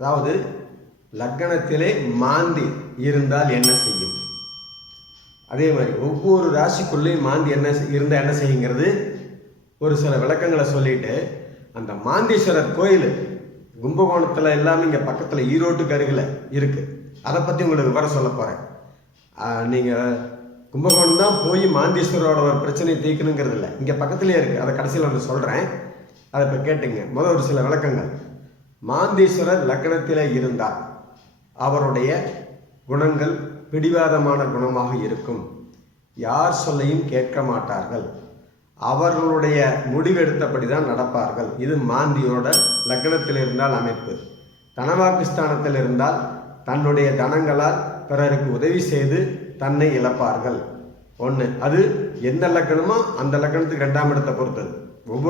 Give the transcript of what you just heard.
அதாவது லக்னத்திலே மாந்தி இருந்தால் என்ன செய்யும், அதே மாதிரி ஒவ்வொரு ராசிக்குள்ளேயும் மாந்தி இருந்தால் என்ன செய்யுங்கிறது ஒரு சில விளக்கங்களை சொல்லிட்டு, அந்த மாந்தீஸ்வரர் கோயில் கும்பகோணத்தில் எல்லாமே இங்கே பக்கத்தில் ஈரோட்டுக்கு அருகில் இருக்குது. அதை பற்றி உங்களுக்கு விவரம் சொல்ல போகிறேன். நீங்கள் கும்பகோணம் தான் போய் மாந்தீஸ்வரோட ஒரு பிரச்சனையை தீர்க்கணுங்கிறது இல்லை, இங்கே பக்கத்துலேயே இருக்குது. அதை கடைசியில் வந்து சொல்கிறேன், அதை இப்போ கேட்டுங்க. முதல் ஒரு சில விளக்கங்கள். மாந்தீஸ்வரர் லக்னத்தில் இருந்தால் அவருடைய குணங்கள் பிடிவாதமான குணமாக இருக்கும். யார் சொல்லையும் கேட்க மாட்டார்கள். அவர்களுடைய முடிவெடுத்தபடி தான் நடப்பார்கள். இது மாந்தியோட லக்னத்தில் இருந்தால் அமைப்பு. தனவாக்குஸ்தானத்தில் இருந்தால் தன்னுடைய தனங்களால் பிறருக்கு உதவி செய்து தன்னை இழப்பார்கள். ஒன்று, அது எந்த லக்கணமோ அந்த லக்கணத்துக்கு 2ஆம் இடத்தை பொறுத்தது. ஒவ்வொரு